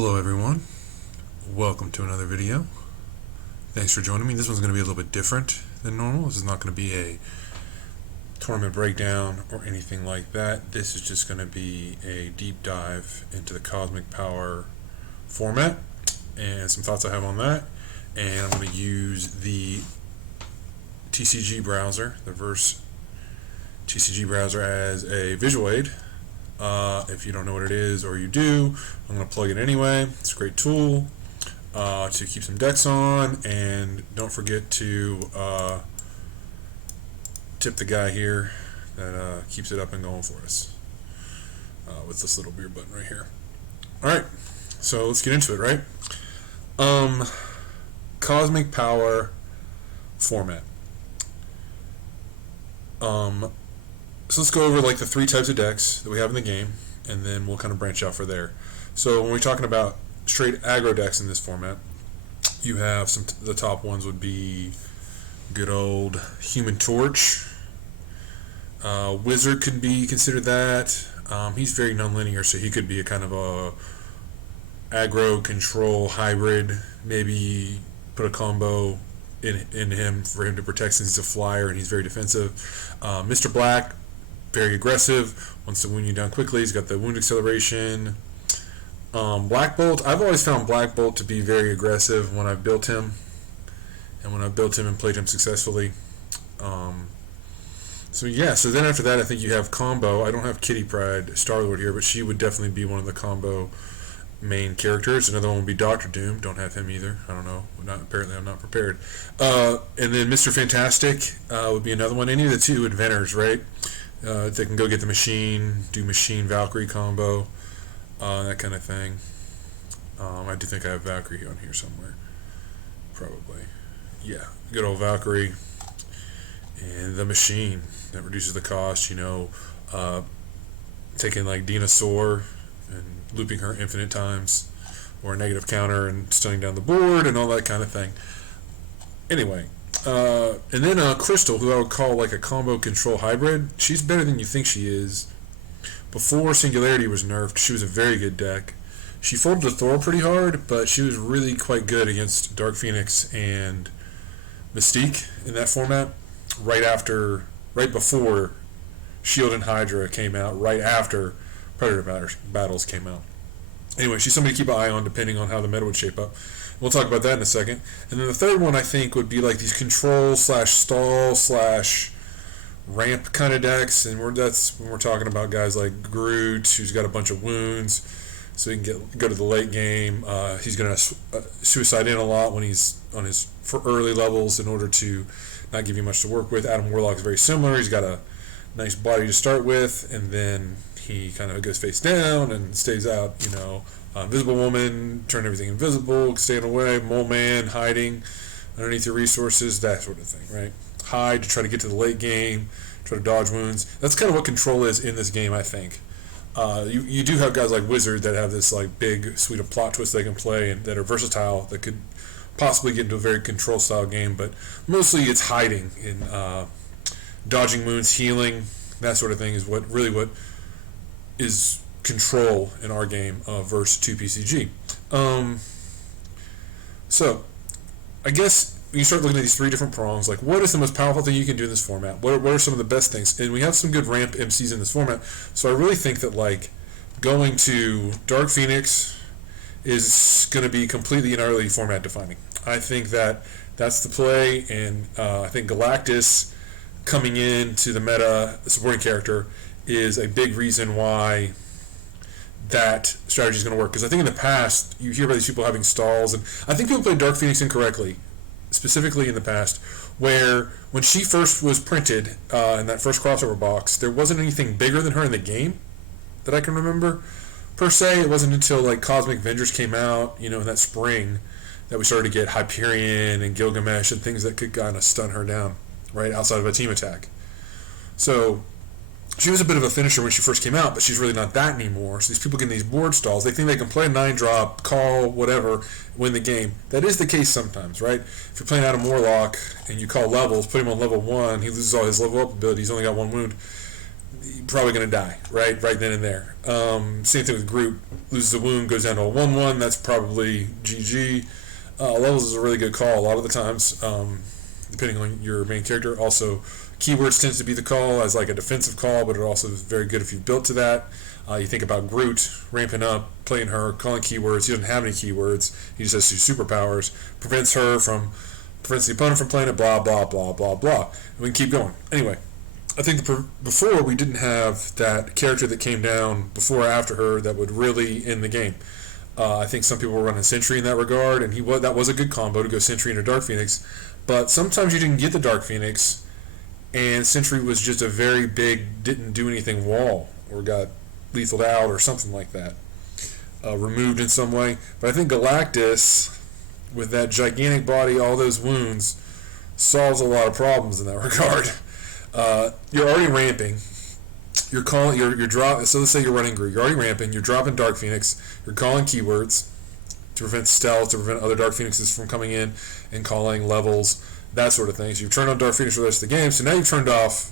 Hello everyone, welcome to another video. Thanks for joining me. This one's going to be a little bit different than normal. This is not going to be a tournament breakdown or anything like that. This is just going to be a deep dive into the Cosmic Power format and some thoughts I have on that. And I'm going to use the TCG browser, the Verse TCG browser, as a visual aid. If you don't know what it is, or you do, I'm going to plug it anyway. It's a great tool to keep some decks on, and don't forget to tip the guy here that keeps it up and going for us with this little beer button right here. Alright, so let's get into it, right? Cosmic Power format. So let's go over like the three types of decks that we have in the game, and then we'll kind of branch out from there. So when we're talking about straight aggro decks in this format, you have the top ones would be good old Human Torch. Wizard could be considered that. He's very non-linear, so he could be a kind of a aggro control hybrid. Maybe put a combo in him for him to protect, since he's a flyer and he's very defensive. Mr. Black, very aggressive, wants to wound you down quickly. He's got the wound acceleration. Black Bolt, I've always found Black Bolt to be very aggressive when I've built him, and played him successfully. So then after that, I think you have combo. I don't have Kitty Pryde Star-Lord here, but she would definitely be one of the combo main characters. Another one would be Doctor Doom. Don't have him either. I don't know. Apparently I'm not prepared. And then Mr. Fantastic would be another one. Any of the two inventors, right? They can go get the machine, do machine Valkyrie combo, that kind of thing. I do think I have Valkyrie on here somewhere. Probably. Yeah, good old Valkyrie. And the machine that reduces the cost, taking like Dinosaur and looping her infinite times, or a negative counter and stunning down the board and all that kind of thing. Anyway, and then Crystal, who I would call like a combo control hybrid. She's better than you think she is. Before Singularity was nerfed, she was a very good deck. She folded to Thor pretty hard, but she was really quite good against Dark Phoenix and Mystique in that format. Right before Shield and Hydra came out, right after Predator Battles came out. Anyway, she's somebody to keep an eye on depending on how the meta would shape up. We'll talk about that in a second. And then the third one, I think, would be like these control / stall / ramp kind of decks. And that's when we're talking about guys like Groot, who's got a bunch of wounds, so he can go to the late game. He's going to suicide in a lot when he's on for early levels in order to not give you much to work with. Adam Warlock is very similar. He's got a nice body to start with, and then he kind of goes face down and stays out. Invisible Woman, turn everything invisible, staying away. Mole Man, hiding underneath your resources, that sort of thing, right? Hide to try to get to the late game, try to dodge wounds. That's kind of what control is in this game, I think. You do have guys like Wizard that have this like big suite of plot twists they can play and that are versatile, that could possibly get into a very control style game, but mostly it's hiding in dodging wounds, healing, that sort of thing is what is control in our game versus 2PCG. So I guess you start looking at these three different prongs, like what is the most powerful thing you can do in this format? What are some of the best things? And we have some good ramp MCs in this format, so I really think that like going to Dark Phoenix is going to be completely and utterly format defining. I think that's the play, and I think Galactus coming into the meta, the supporting character, is a big reason why that strategy is going to work. Because I think in the past, you hear about these people having stalls, and I think people played Dark Phoenix incorrectly, specifically in the past, where when she first was printed in that first crossover box, there wasn't anything bigger than her in the game that I can remember. Per se, it wasn't until like Cosmic Avengers came out, in that spring, that we started to get Hyperion and Gilgamesh and things that could kind of stun her down, right, outside of a team attack. So she was a bit of a finisher when she first came out, but she's really not that anymore. So these people get in these board stalls. They think they can play a 9-drop, call, whatever, win the game. That is the case sometimes, right? If you're playing Adam Warlock and you call levels, put him on level 1, he loses all his level up ability, he's only got 1 wound. you're probably going to die right then and there. Same thing with Groot. Loses a wound, goes down to a 1-1. That's probably GG. Levels is a really good call a lot of the times, depending on your main character. Also, keywords tends to be the call as like a defensive call, but it also is very good if you've built to that. You think about Groot ramping up, playing her, calling keywords. He doesn't have any keywords. He just has 2 superpowers. Prevents the opponent from playing it. Blah blah blah blah blah. And we can keep going. Anyway, I think before we didn't have that character that came down before or after her that would really end the game. I think some people were running Sentry in that regard, and that was a good combo to go Sentry into Dark Phoenix. But sometimes you didn't get the Dark Phoenix, and Sentry was just a very big, didn't do anything wall, or got lethaled out, or something like that. Removed in some way. But I think Galactus, with that gigantic body, all those wounds, solves a lot of problems in that regard. You're already ramping. You're calling, you're drop. So let's say you're running Groot. You're already ramping. You're dropping Dark Phoenix. You're calling keywords to prevent stealth, to prevent other Dark Phoenixes from coming in and calling levels, that sort of thing. So you've turned on Dark Phoenix for the rest of the game. So now you've turned off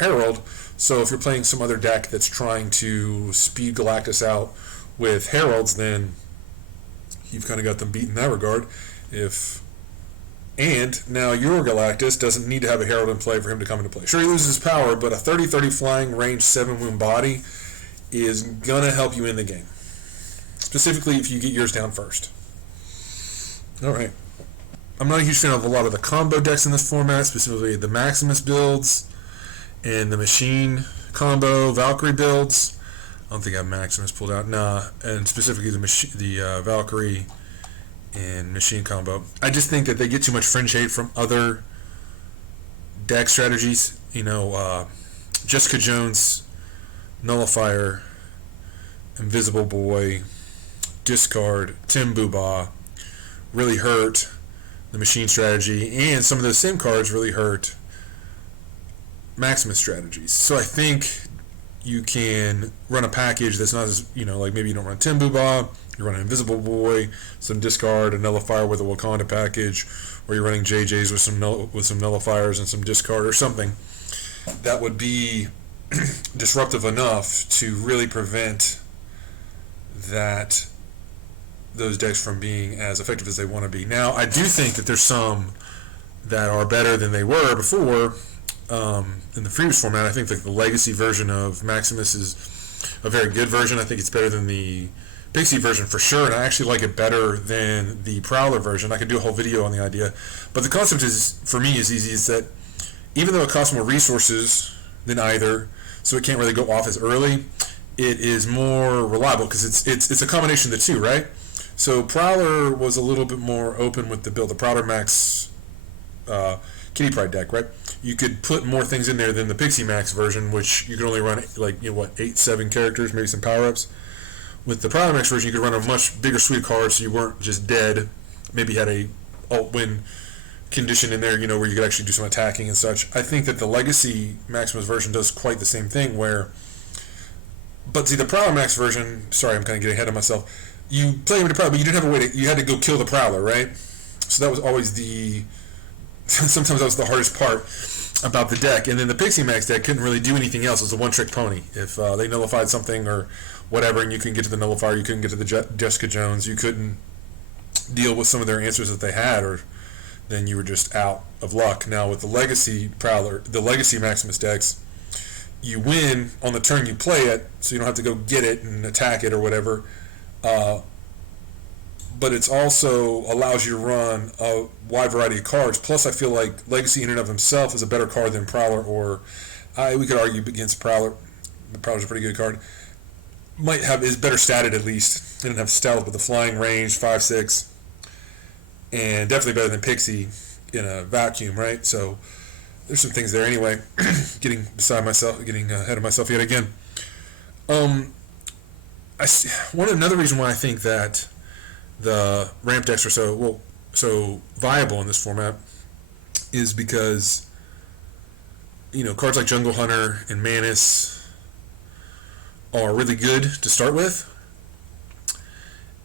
Herald. So if you're playing some other deck that's trying to speed Galactus out with Heralds, then you've kind of got them beat in that regard. And now your Galactus doesn't need to have a Herald in play for him to come into play. Sure, he loses his power, but a 30-30 flying range 7-wound body is going to help you in the game. Specifically if you get yours down first. Alright. I'm not a huge fan of a lot of the combo decks in this format, specifically the Maximus builds and the Machine combo Valkyrie builds. I don't think I have Maximus pulled out. Nah, and specifically the Valkyrie and Machine combo. I just think that they get too much fringe hate from other deck strategies. Jessica Jones, Nullifier, Invisible Boy, Discard, Tim Booba really hurt the Machine strategy, and some of those same cards really hurt Maximus strategies. So I think you can run a package that's not as, like maybe you don't run Tim Booba, you're running Invisible Boy, some Discard, a Nullifier with a Wakanda package, or you're running JJs with some Nullifiers and some Discard or something that would be disruptive enough to really prevent those decks from being as effective as they want to be. Now, I do think that there's some that are better than they were before in the previous format. I think that the Legacy version of Maximus is a very good version. I think it's better than the Pixie version for sure, and I actually like it better than the Prowler version. I could do a whole video on the idea. But the concept is, for me, is easy, is that even though it costs more resources than either, so it can't really go off as early, it is more reliable because it's a combination of the two, right? So Prowler was a little bit more open with the build, the Prowler Max Kitty Pryde deck, right? You could put more things in there than the Pixie Max version, which you could only run 8-7 characters, maybe some power-ups. With the Prowler Max version, you could run a much bigger suite of cards, so you weren't just dead. Maybe you had a alt-win condition in there, where you could actually do some attacking and such. I think that the Legacy Maximus version does quite the same thing, but see, the Prowler Max version, sorry, I'm kind of getting ahead of myself. You play him into Prowler, but you didn't have a way you had to go kill the Prowler, right? So that was always sometimes that was the hardest part about the deck. And then the Pixie Max deck couldn't really do anything else. It was a one-trick pony. If they nullified something or whatever, and you couldn't get to the Nullifier, you couldn't get to the Jessica Jones, you couldn't deal with some of their answers that they had, or then you were just out of luck. Now with the Legacy Prowler, the Legacy Maximus decks, you win on the turn you play it, so you don't have to go get it and attack it or whatever. But it also allows you to run a wide variety of cards. Plus, I feel like Legacy in and of himself is a better card than Prowler, or we could argue against Prowler. Prowler's a pretty good card. Is better statted at least. It didn't have stealth, but the flying range, 5-6, and definitely better than Pixie in a vacuum, right? So there's some things there. Anyway, getting ahead of myself yet again. Another reason why I think that the ramp decks are so viable in this format is because cards like Jungle Hunter and Manus are really good to start with,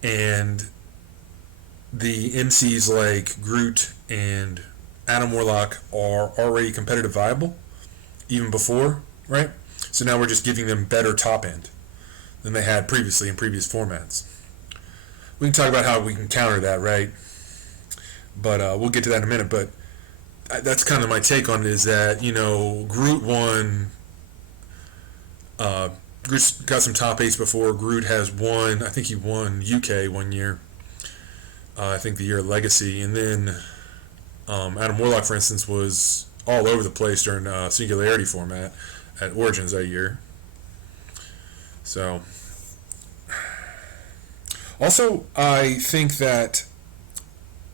and the MCs like Groot and Adam Warlock are already competitive viable even before, right? So now we're just giving them better top end than they had previously in previous formats. We can talk about how we can counter that, right? But we'll get to that in a minute. But that's kind of my take on it, is that, Groot won. Groot's got some top eights before. Groot has won. I think he won UK one year. I think the year of Legacy. And then Adam Warlock, for instance, was all over the place during Singularity format at Origins that year. So, also, I think that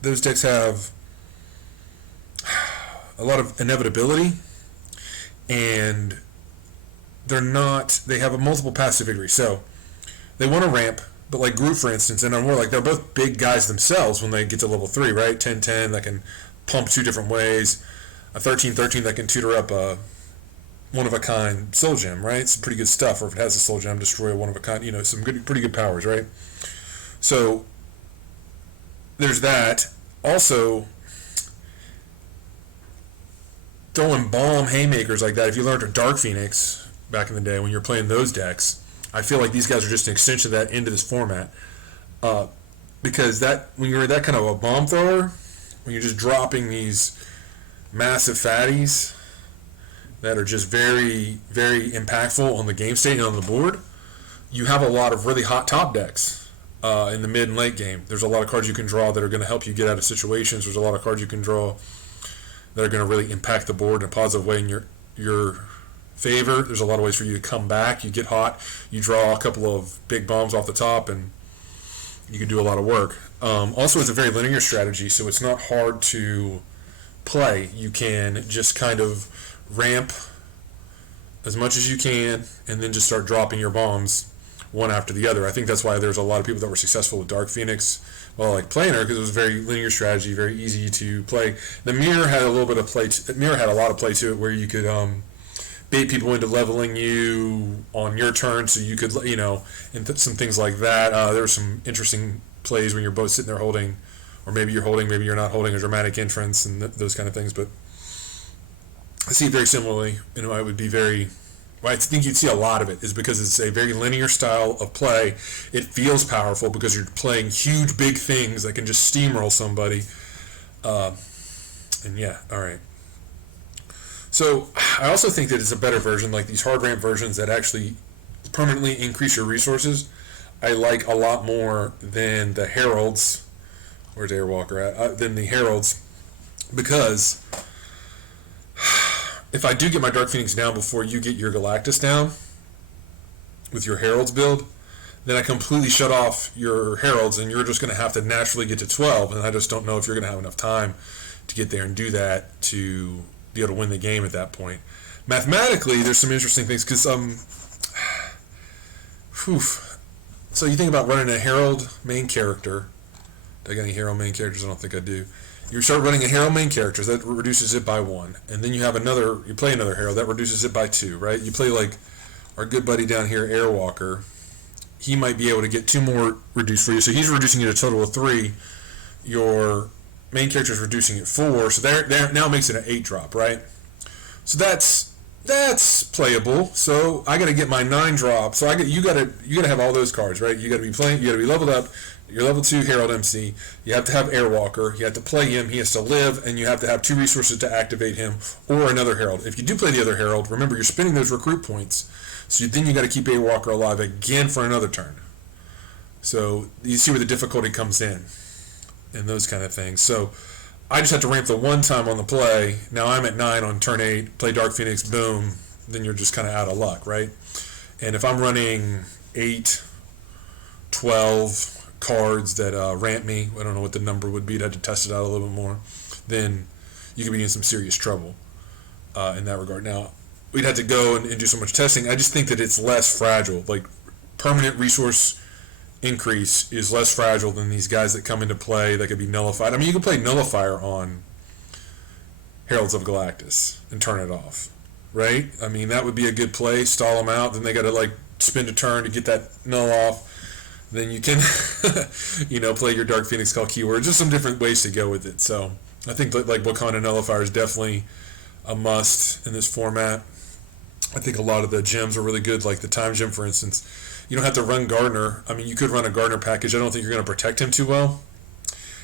those decks have a lot of inevitability, and they have a multiple paths to victory. So, they want to ramp, but like Groot, for instance, and Warlock, they're both big guys themselves when they get to level 3, right? 10-10 that can pump 2 different ways. A 13-13 that can tutor up a one-of-a-kind soul gem, right? It's pretty good stuff. Or if it has a soul gem, destroy a one-of-a-kind, some pretty good powers, right? So, there's that. Also, throwing bomb haymakers like that, if you learned a Dark Phoenix back in the day when you're playing those decks, I feel like these guys are just an extension of that into this format. Because when you're that kind of a bomb thrower, when you're just dropping these massive fatties that are just very, very impactful on the game state and on the board, you have a lot of really hot top decks in the mid and late game. There's a lot of cards you can draw that are going to help you get out of situations. There's a lot of cards you can draw that are going to really impact the board in a positive way in your favor. There's a lot of ways for you to come back. You get hot, you draw a couple of big bombs off the top, and you can do a lot of work. Also, it's a very linear strategy, so it's not hard to play. You can just kind of ramp as much as you can and then just start dropping your bombs one after the other. I think that's why there's a lot of people that were successful with Dark Phoenix, playing her, because it was a very linear strategy, very easy to play. The mirror had a little bit of play. The mirror had a lot of play to it, where you could bait people into leveling you on your turn, so you could, and some things like that. There were some interesting plays when you're both sitting there holding, or maybe you're holding, maybe you're not holding a dramatic entrance and those kind of things. But I see it very similarly. I would be very. I think you'd see a lot of it is because it's a very linear style of play. It feels powerful because you're playing huge, big things that can just steamroll somebody. And yeah, all right. So I also think that it's a better version, like these hard ramp versions that actually permanently increase your resources. I like a lot more than the Heralds. Where's Airwalker at? Than the Heralds, because if I do get my Dark Phoenix down before you get your Galactus down with your Heralds build, then I completely shut off your Heralds, and you're just going to have to naturally get to 12, and I just don't know if you're going to have enough time to get there and do that to be able to win the game at that point. Mathematically, there's some interesting things, because so you think about running a Herald main character. Do I got any Herald main characters? I don't think I do. You start running a Herald main character, that reduces it by 1. And then you play another Herald, that reduces it by 2, right? You play like our good buddy down here, Airwalker. He might be able to get 2 more reduced for you. So he's reducing it a total of 3. Your main character is reducing it 4. So there now makes it an 8 drop, right? So that's playable. So I got to get my 9 drop. So you got to have all those cards, right? You got to be playing. You got to be leveled up. You're level 2 Herald MC. You have to have Airwalker. You have to play him. He has to live, and you have to have 2 resources to activate him, or another Herald. If you do play the other Herald, remember you're spending those recruit points. So then you got to keep Airwalker alive again for another turn. So you see where the difficulty comes in, and those kind of things. So I just have to ramp the one time on the play. Now I'm at 9 on turn 8. Play Dark Phoenix. Boom. Then you're just kind of out of luck, right? And if I'm running 8, 12 cards that ramp me, I don't know what the number would be, I'd have to test it out a little bit more, then you could be in some serious trouble in that regard. Now, we'd have to go and do so much testing. I just think that it's less fragile. Like, permanent resource increase is less fragile than these guys that come into play that could be nullified. I mean, you can play Nullifier on Heralds of Galactus and turn it off, right? I mean, that would be a good play. Stall them out, then they got to, spend a turn to get that null off. Then you can, play your Dark Phoenix Call keyword. Just some different ways to go with it. So I think Wakanda Nullifier is definitely a must in this format. I think a lot of the gems are really good, like the time gem, for instance. You don't have to run Gardner. I mean, you could run a Gardner package. I don't think you're going to protect him too well.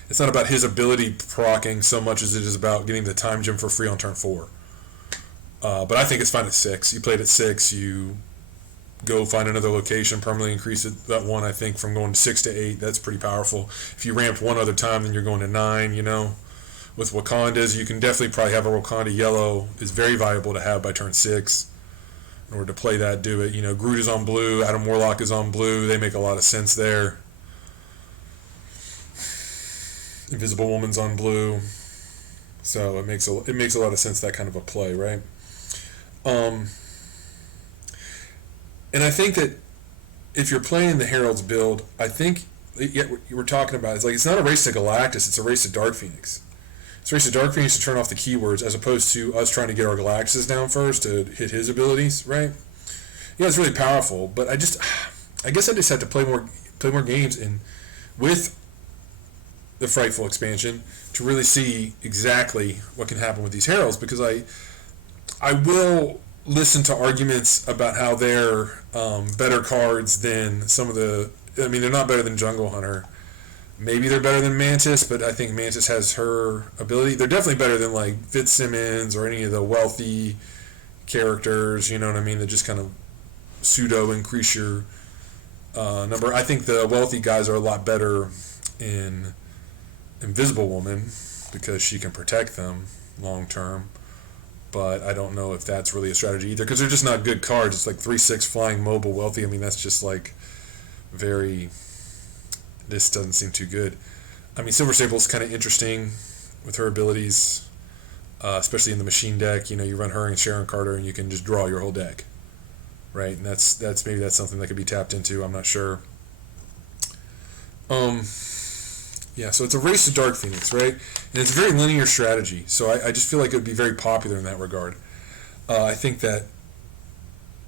It's not about his ability proccing so much as it is about getting the time gem for free on turn 4. But I think it's fine at 6. You played at 6, you go find another location, permanently increase it, that one, I think, from going to 6 to 8. That's pretty powerful. If you ramp one other time, then you're going to 9, With Wakandas, you can definitely probably have a Wakanda yellow. Is very valuable to have by turn 6. In order to play that, do it. Groot is on blue, Adam Warlock is on blue. They make a lot of sense there. Invisible Woman's on blue. So it makes a lot of sense, that kind of a play, right? And I think that if you're playing the Herald's build, I think what you were talking about is like, it's not a race to Galactus, it's a race to Dark Phoenix. It's a race to Dark Phoenix to turn off the keywords, as opposed to us trying to get our Galactuses down first to hit his abilities, right? Yeah, it's really powerful, but I guess I just have to play more games and with the Frightful expansion to really see exactly what can happen with these Heralds, because I will listen to arguments about how they're better cards than some of the. I mean, they're not better than Jungle Hunter. Maybe they're better than Mantis, but I think Mantis has her ability. They're definitely better than like Fitzsimmons or any of the wealthy characters. You know what I mean? That just kind of pseudo increase your number. I think the wealthy guys are a lot better in Invisible Woman because she can protect them long term. But I don't know if that's really a strategy either, because they're just not good cards. It's like 3/6 flying mobile wealthy. I mean, that's just like very. This doesn't seem too good. I mean, Silver Sable's kind of interesting with her abilities, especially in the machine deck. You run her and Sharon Carter, and you can just draw your whole deck, right? And that's maybe that's something that could be tapped into. I'm not sure. Yeah, so it's a race to Dark Phoenix, right? And it's a very linear strategy. So I just feel like it would be very popular in that regard. I think that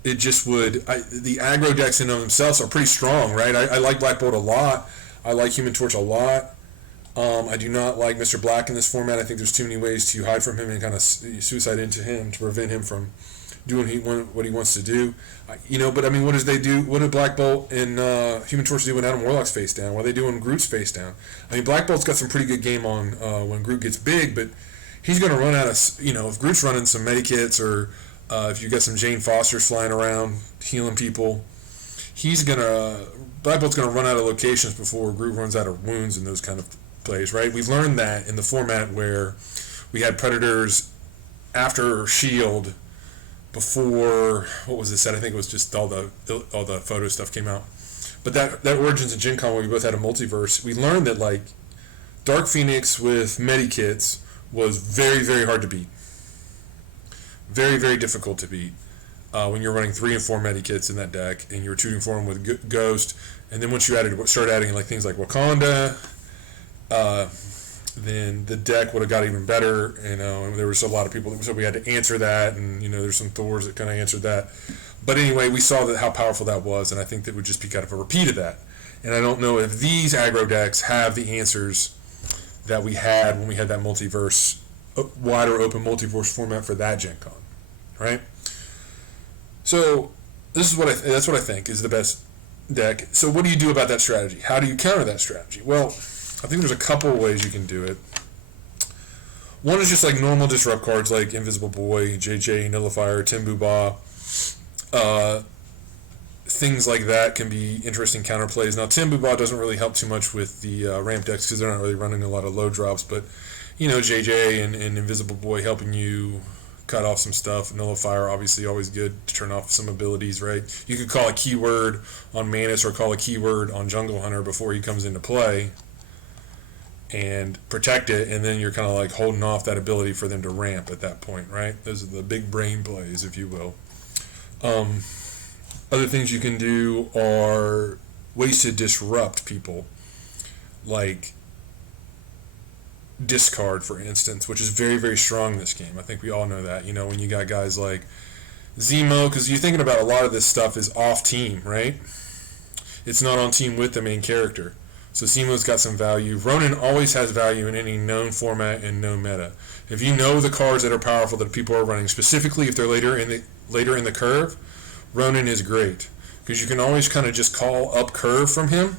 it just would. The aggro decks in of themselves are pretty strong, right? I like Black Bolt a lot. I like Human Torch a lot. I do not like Mr. Black in this format. I think there's too many ways to hide from him and kind of suicide into him to prevent him from doing what he wants to do. But I mean, what does they do? What did Black Bolt and Human Torch do when Adam Warlock's face down? What are they doing when Groot's face down? I mean, Black Bolt's got some pretty good game on when Groot gets big, but he's going to run out of, if Groot's running some medikits or if you got some Jane Fosters flying around healing people, Black Bolt's going to run out of locations before Groot runs out of wounds and those kind of plays, right? We've learned that in the format where we had Predators after Shield before, what was this set? I think it was just all the photo stuff came out. But that Origins and Gencon, where we both had a multiverse, we learned that like Dark Phoenix with medikits was very, very hard to beat. Very, very difficult to beat when you're running 3 and 4 medikits in that deck, and you're shooting for them with Ghost. And then once you started adding like things like Wakanda, then the deck would have got even better. And there was a lot of people that said we had to answer that, and there's some Thors that kind of answered that. But anyway, we saw how powerful that was, and I think that would just be kind of a repeat of that. And I don't know if these aggro decks have the answers that we had when we had that multiverse, wider open multiverse format for that Gen Con, right? So that's what I think is the best deck. So what do you do about that strategy? How do you counter that strategy? Well, I think there's a couple of ways you can do it. One is just like normal disrupt cards like Invisible Boy, JJ, Nullifier, Timbu Ba. Things like that can be interesting counterplays. Now, Timbu Ba doesn't really help too much with the ramp decks because they're not really running a lot of low drops, but JJ and Invisible Boy helping you cut off some stuff. Nullifier, obviously, always good to turn off some abilities, right? You could call a keyword on Mantis or call a keyword on Jungle Hunter before he comes into play and protect it, and then you're kind of like holding off that ability for them to ramp at that point, right? Those are the big brain plays, if you will. Other things you can do are ways to disrupt people, like discard, for instance, which is very, very strong in this game. I think we all know that. When you got guys like Zemo, because you're thinking about a lot of this stuff is off team, right? It's not on team with the main character. So Zemo's got some value. Ronin always has value in any known format and known meta. If you know the cards that are powerful that people are running, specifically if they're later in the curve, Ronin is great because you can always kind of just call up curve from him.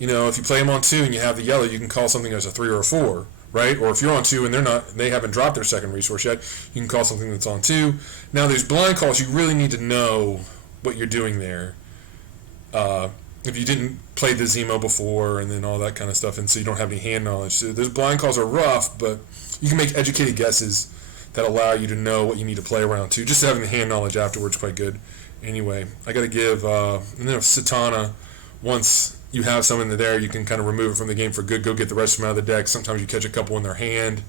You know, if you play him on 2 and you have the yellow, you can call something as a 3 or a 4, right? Or if you're on 2 and they haven't dropped their second resource yet, you can call something that's on 2. Now there's blind calls. You really need to know what you're doing there. If you didn't play the Zemo before and then all that kind of stuff, and so you don't have any hand knowledge. So those blind calls are rough, but you can make educated guesses that allow you to know what you need to play around too. Just having the hand knowledge afterwards is quite good. Anyway, I got to give, and then Satana, once you have someone there, you can kind of remove it from the game for good. Go get the rest of them out of the deck. Sometimes you catch a couple in their hand.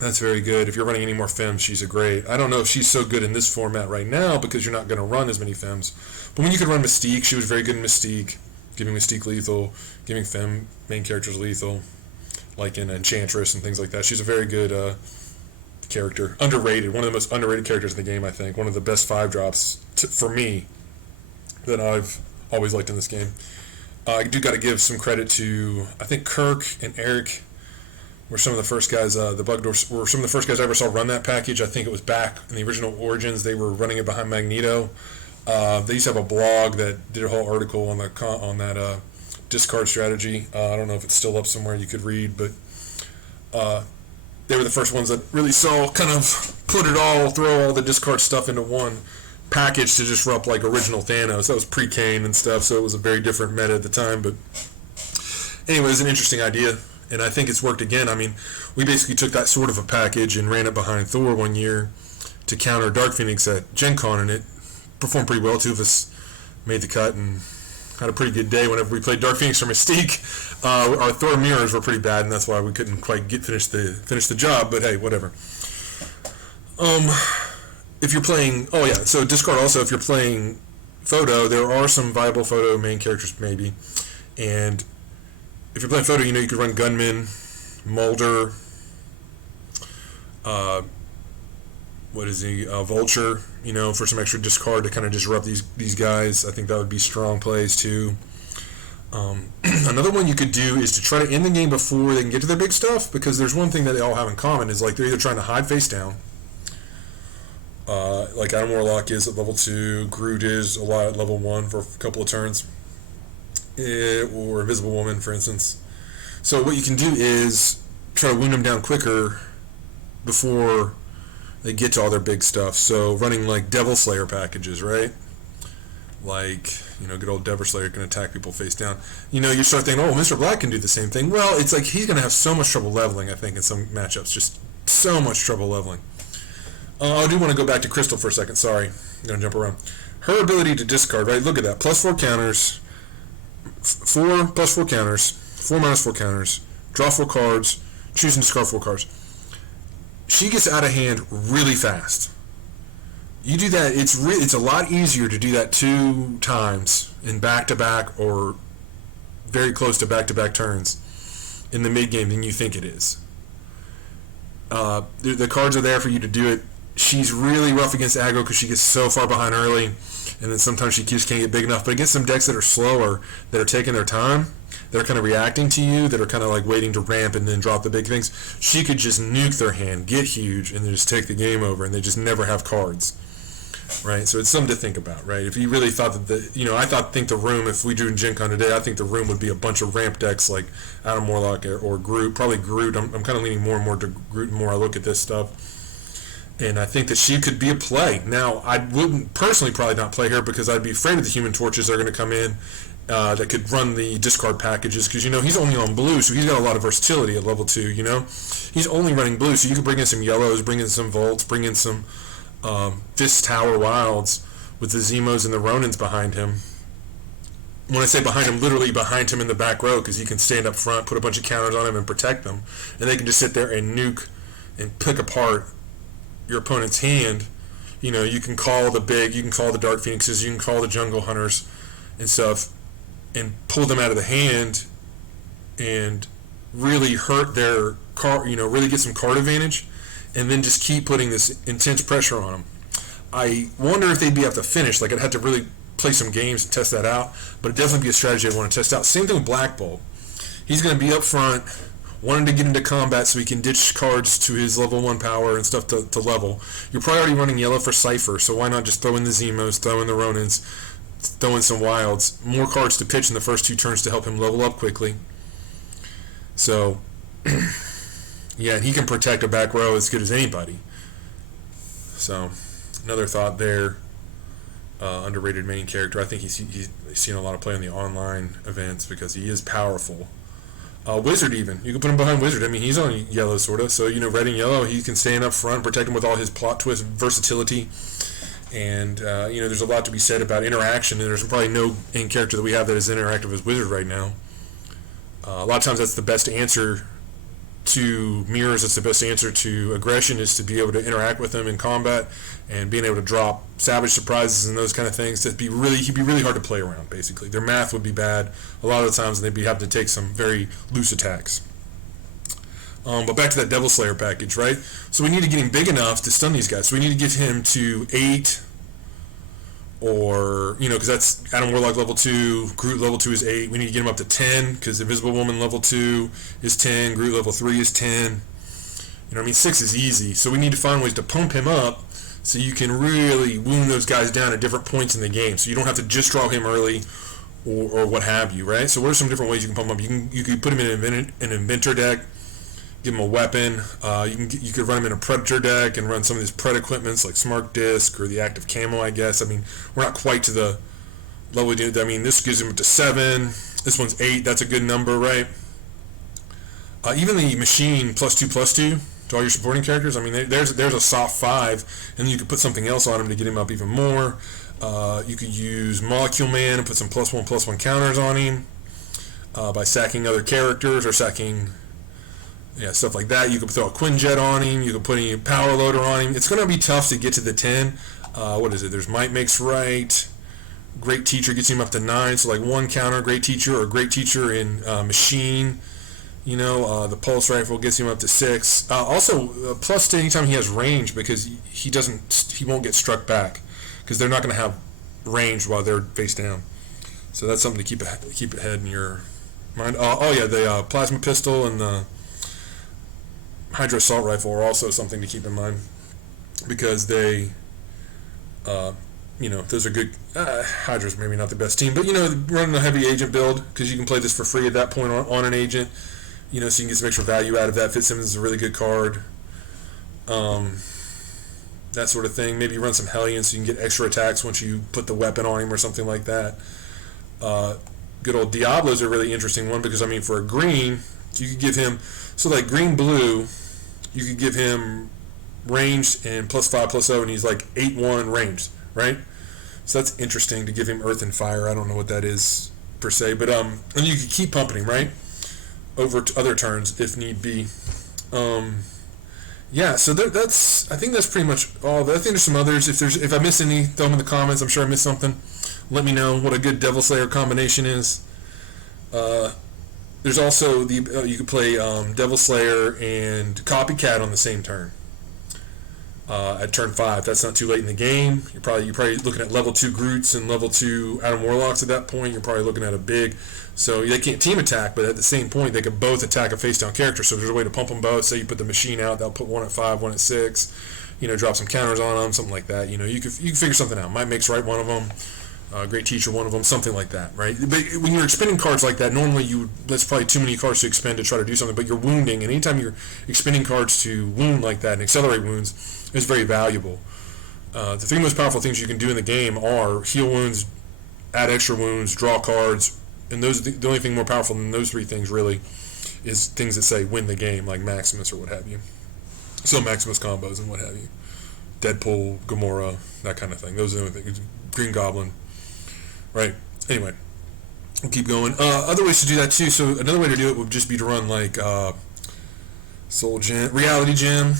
That's very good. If you're running any more Fems, she's a great. I don't know if she's so good in this format right now because you're not going to run as many Fems. But when you could run Mystique, she was very good in Mystique, giving Mystique lethal, giving Fem main characters lethal, like in Enchantress and things like that. She's a very good character. Underrated. One of the most underrated characters in the game, I think. One of the best 5-drops for me that I've always liked in this game. I do got to give some credit to, I think Kirk and Eric were some of the first guys, the Bug Doors were some of the first guys I ever saw run that package. I think it was back in the original Origins. They were running it behind Magneto. They used to have a blog that did a whole article on that discard strategy. I don't know if it's still up somewhere you could read, but they were the first ones that really saw kind of throw all the discard stuff into one package to disrupt like original Thanos. That was pre-Kane and stuff, so it was a very different meta at the time. But anyway, it was an interesting idea. And I think it's worked again. I mean, we basically took that sort of a package and ran it behind Thor one year to counter Dark Phoenix at Gencon, and it performed pretty well. 2 of us made the cut and had a pretty good day whenever we played Dark Phoenix or Mystique. Our Thor mirrors were pretty bad, and that's why we couldn't quite finish the job. But hey, whatever. If you're playing, so discard also. If you're playing photo, there are some viable photo main characters maybe, and if you're playing photo, you could run Gunman, Mulder, Vulture, for some extra discard to kind of disrupt these guys. I think that would be strong plays too. Another one you could do is to try to end the game before they can get to their big stuff, because there's one thing that they all have in common is like they're either trying to hide face down, like Adam Warlock is at level 2, Groot is a lot at level 1 for a couple of turns. Or Invisible Woman, for instance. So what you can do is try to wound them down quicker before they get to all their big stuff. So running like Devil Slayer packages, right? Like, good old Devil Slayer can attack people face down. You start thinking, Mr. Black can do the same thing. Well, it's like he's going to have so much trouble leveling, I think, in some matchups. Just so much trouble leveling. I do want to go back to Crystal for a second. Sorry. I'm going to jump around. Her ability to discard, right? Look at that. +4 counters. 4 + 4 counters, 4 - 4 counters, draw 4 cards, choose and discard 4 cards. She gets out of hand really fast. You do that, it's a lot easier to do that 2 times in back-to-back or very close to back-to-back turns in the mid-game than you think it is. The cards are there for you to do it. She's really rough against aggro because she gets so far behind early, and then sometimes she just can't get big enough. But against some decks that are slower, that are taking their time, that are kind of reacting to you, that are kind of like waiting to ramp and then drop the big things, she could just nuke their hand, get huge, and then just take the game over, and they just never have cards, right? So it's something to think about, right? If you really thought that think the room, if we drew Gencon today, I think the room would be a bunch of ramp decks like Adam Warlock or Groot, probably Groot. I'm kind of leaning more and more to Groot the more I look at this stuff. And I think that she could be a play. Now, I wouldn't personally probably not play her because I'd be afraid of the Human Torches that are going to come in that could run the discard packages because, he's only on blue, so he's got a lot of versatility at level 2, He's only running blue, so you could bring in some yellows, bring in some Volts, bring in some Fist Tower Wilds with the Zemos and the Ronins behind him. When I say behind him, literally behind him in the back row because he can stand up front, put a bunch of counters on him and protect them. And they can just sit there and nuke and pick apart your opponent's hand. You can call the Dark Phoenixes, you can call the Jungle Hunters and stuff and pull them out of the hand and really hurt their card, really get some card advantage, and then just keep putting this intense pressure on them. I wonder if they'd be able to finish. Like, I'd have to really play some games and test that out, but it definitely be a strategy I want to test out. Same thing with Black Bolt. He's going to be up front, wanting to get into combat so he can ditch cards to his level 1 power and stuff to level. You're probably already running yellow for Cypher, so why not just throw in the Zemos, throw in the Ronins, throw in some Wilds. More cards to pitch in the first 2 turns to help him level up quickly. So, yeah, and he can protect a back row as good as anybody. So, another thought there. Underrated main character. I think he's seen a lot of play in the online events because he is powerful. Wizard even. You can put him behind Wizard. I mean, he's on yellow, sort of. So, red and yellow, he can stand up front, protect him with all his plot twist versatility. And, there's a lot to be said about interaction. And there's probably no main character that we have that is interactive as Wizard right now. A lot of times that's the best answer to mirrors. It's the best answer to aggression, is to be able to interact with them in combat and being able to drop savage surprises and those kind of things. He'd be really hard to play around, basically. Their math would be bad a lot of the times, and they'd be having to take some very loose attacks. But back to that Devil Slayer package, right? So we need to get him big enough to stun these guys. So we need to get him to 8, or, because that's Adam Warlock level 2, Groot level 2 is 8. We need to get him up to 10, because Invisible Woman level 2 is 10, Groot level 3 is 10. 6 is easy. So we need to find ways to pump him up so you can really wound those guys down at different points in the game. So you don't have to just draw him early or what have you, right? So what are some different ways you can pump him up? You can put him in an Inventor deck, give him a weapon. You could run him in a Predator deck and run some of these Pred equipments like Smart Disc or the Active Camo, I guess. We're not quite to the level we do. This gives him up to 7. This one's 8. That's a good number, right? Even the Machine +2/+2 to all your supporting characters. There's a soft 5, and then you could put something else on him to get him up even more. You could use Molecule Man and put some +1/+1 counters on him by sacking other characters or sacking... Yeah, stuff like that. You could throw a Quinjet on him. You could put a Power Loader on him. It's going to be tough to get to the 10. What is it? There's Might Makes Right. Great Teacher gets him up to 9. So like 1 counter Great Teacher, or Great Teacher in Machine. The Pulse Rifle gets him up to 6. Also, plus to anytime he has range, because he won't get struck back, because they're not going to have range while they're face down. So that's something to keep ahead in your mind. The Plasma Pistol and the Hydra Assault Rifle are also something to keep in mind, because they, those are good. Hydra's maybe not the best team, but, running a heavy agent build, because you can play this for free at that point on an agent, so you can get some extra value out of that. Fitzsimmons is a really good card. That sort of thing. Maybe run some Hellions so you can get extra attacks once you put the weapon on him or something like that. Good old Diablo's a really interesting one, because, for a green, you could give him, like green-blue, you could give him ranged and +5/+0, and he's like 8/1 ranged, right? So that's interesting to give him Earth and Fire. I don't know what that is per se, but and you could keep pumping him, right, over to other turns if need be. So I think that's pretty much all. I think there's some others. If I miss any, throw them in the comments. I'm sure I missed something. Let me know what a good Devil Slayer combination is. There's also you could play Devil Slayer and Copycat on the same turn. At turn 5, that's not too late in the game. You're probably looking at level 2 Groots and level 2 Adam Warlocks at that point. You're probably looking at a big, so they can't team attack, but at the same point they could both attack a face down character. So there's a way to pump them both. Say you put the Machine out, they'll put 1 at 5, 1 at 6. Drop some counters on them, something like that. You can figure something out. Might Makes Right, one of them. Great Teacher, one of them, something like that, right? But when you're expending cards like that, normally that's probably too many cards to expend to try to do something, but you're wounding, and anytime you're expending cards to wound like that and accelerate wounds is very valuable. The 3 most powerful things you can do in the game are heal wounds, add extra wounds, draw cards, and those the only thing more powerful than those 3 things really is things that say win the game, like Maximus or what have you. So Maximus combos and what have you. Deadpool, Gamora, that kind of thing. Those are the only things. Green Goblin. Right. Anyway, we'll keep going. Other ways to do that too. So another way to do it would just be to run like Soul Gem, Reality Gem.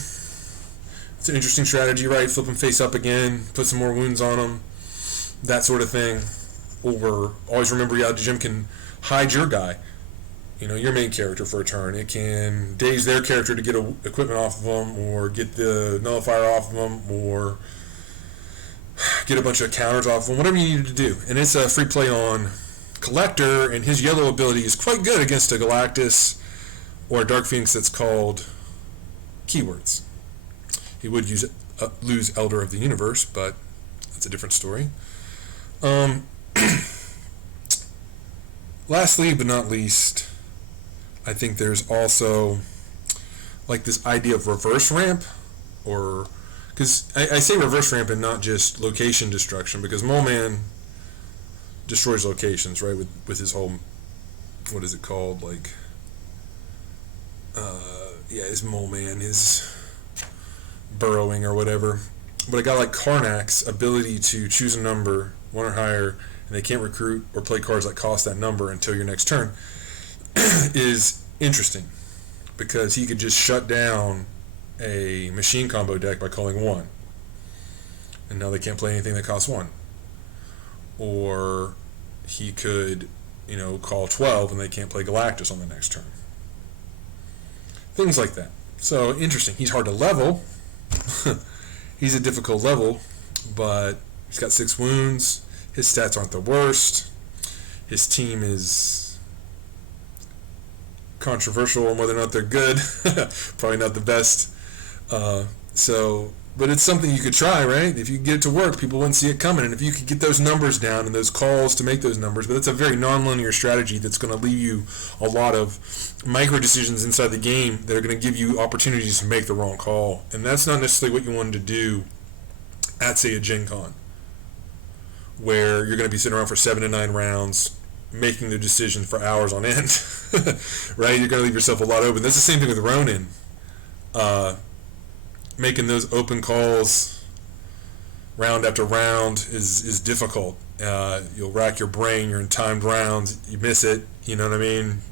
It's an interesting strategy, right? Flip them face up again, put some more wounds on them, that sort of thing. Or always remember, Reality Gem can hide your guy, your main character for a turn. It can daze their character to get equipment off of them, or get the nullifier off of them, or get a bunch of counters off him, whatever you need to do. And it's a free play on Collector, and his yellow ability is quite good against a Galactus or a Dark Phoenix that's called Keywords. He would lose Elder of the Universe, but that's a different story. Lastly, but not least, I think there's also like this idea of reverse ramp, or because I say reverse ramp and not just location destruction, because Mole Man destroys locations, right? With his whole, what is it called? Like, his Mole Man, his burrowing or whatever. But a guy like Karnak's ability to choose a number, one or higher, and they can't recruit or play cards that cost that number until your next turn, is interesting, because he could just shut down a machine combo deck by calling 1, and now they can't play anything that costs 1. Or he could, call 12 and they can't play Galactus on the next turn. Things like that. So interesting. He's hard to level. He's a difficult level, but he's got 6 wounds. His stats aren't the worst. His team is controversial on whether or not they're good. Probably not the best. But it's something you could try, right? If you get it to work, people wouldn't see it coming. And if you could get those numbers down and those calls to make those numbers, but it's a very non-linear strategy that's going to leave you a lot of micro decisions inside the game that are going to give you opportunities to make the wrong call. And that's not necessarily what you wanted to do at, say, a Gencon, where you're going to be sitting around for 7 to 9 rounds making the decision for hours on end. Right? You're going to leave yourself a lot open. That's the same thing with Ronin. Making those open calls round after round is difficult. You'll rack your brain. You're in timed rounds. You miss it. You know what I mean?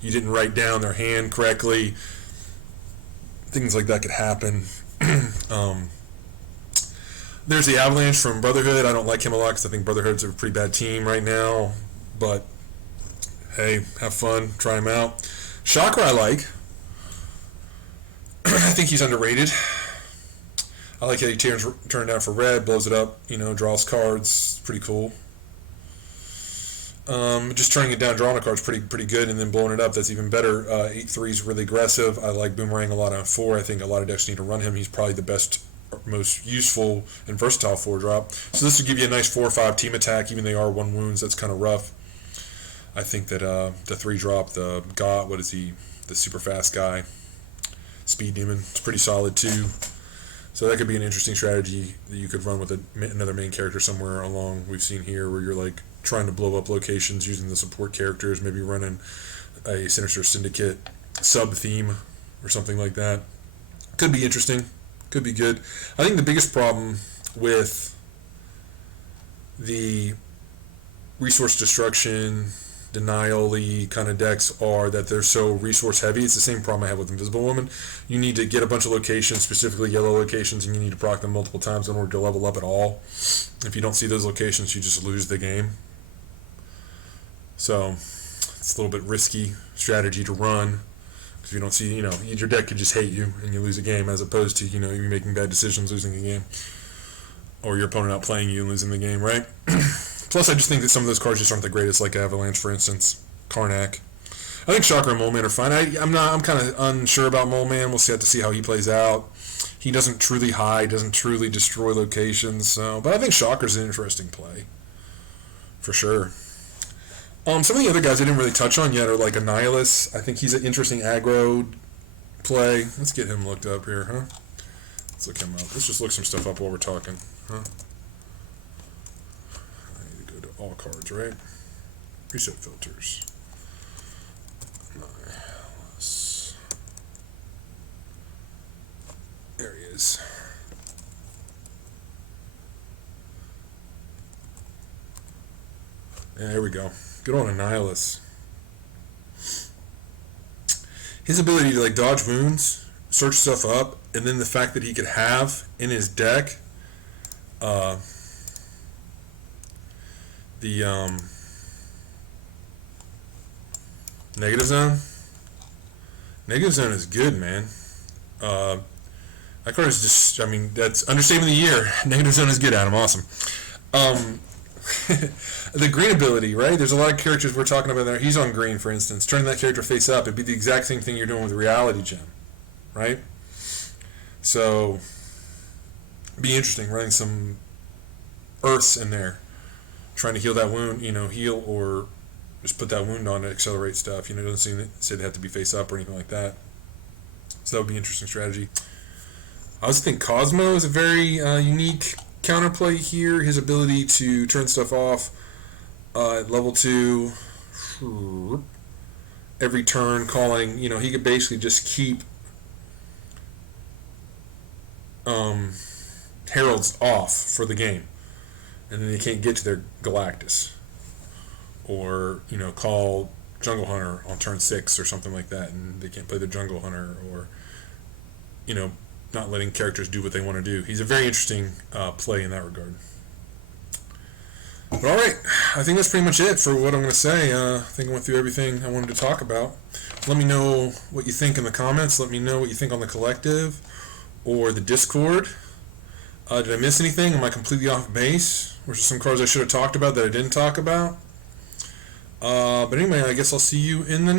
You didn't write down their hand correctly. Things like that could happen. There's the Avalanche from Brotherhood. I don't like him a lot because I think Brotherhood's a pretty bad team right now. But, hey, have fun. Try him out. Chakra I like. I think he's underrated. I like how he turns down for red, blows it up, draws cards. Pretty cool. Just turning it down, drawing a card is pretty good, and then blowing it up, that's even better. 8/3 is really aggressive. I like Boomerang a lot on 4. I think a lot of decks need to run him. He's probably the best, most useful, and versatile 4-drop. So this would give you a nice 4/5 team attack, even they are 1 wounds. That's kind of rough. I think that the 3-drop, the super fast guy, Speed Demon, it's pretty solid too. So that could be an interesting strategy that you could run with another main character somewhere along we've seen here, where you're like trying to blow up locations using the support characters, maybe running a Sinister Syndicate sub-theme or something like that. Could be interesting. Could be good. I think the biggest problem with the resource destruction, denial-y kind of decks are that they're so resource heavy. It's the same problem I have with Invisible Woman. You need to get a bunch of locations, specifically yellow locations, and you need to proc them multiple times in order to level up at all. If you don't see those locations, you just lose the game. So it's a little bit risky strategy to run, because you don't see, your deck could just hate you and you lose a game, as opposed to, you making bad decisions, losing a game, or your opponent outplaying you and losing the game, right? Plus, I just think that some of those cards just aren't the greatest, like Avalanche, for instance, Karnak. I think Chakra and Mole Man are fine. I'm kind of unsure about Mole Man. We'll have to see how he plays out. He doesn't truly hide, doesn't truly destroy locations. But I think Chakra's an interesting play, for sure. Some of the other guys I didn't really touch on yet are like Annihilus. I think he's an interesting aggro play. Let's get him looked up here, huh? Let's look him up. Let's just look some stuff up while we're talking, huh? All cards, right? Reset filters. Nice. There he is. Yeah, there we go. Good on Annihilus. His ability to dodge wounds, search stuff up, and then the fact that he could have in his deck the Negative Zone. Negative Zone is good, man. That card is just, I mean, that's understatement of the year. Negative zone is good, Adam. Awesome. Um, the green ability, right? There's a lot of characters we're talking about there. He's on green, for instance. Turning that character face up, it'd be the exact same thing you're doing with Reality Gem, right? So, it'd be interesting running some Earths in there, trying to heal that wound, heal or just put that wound on to accelerate stuff. It doesn't say they have to be face up or anything like that. So that would be an interesting strategy. I also think Cosmo is a very unique counterplay here. His ability to turn stuff off at level 2 every turn, calling, he could basically just keep heralds off for the game, and then they can't get to their Galactus, or call Jungle Hunter on turn 6 or something like that, and they can't play the Jungle Hunter, or not letting characters do what they want to do. He's a very interesting play in that regard. But alright, I think that's pretty much it for what I'm going to say. I think I went through everything I wanted to talk about. Let me know what you think in the comments. Let me know what you think on the collective or the Discord. Did I miss anything? Am I completely off base? Were there some cards I should have talked about that I didn't talk about? But anyway, I guess I'll see you in the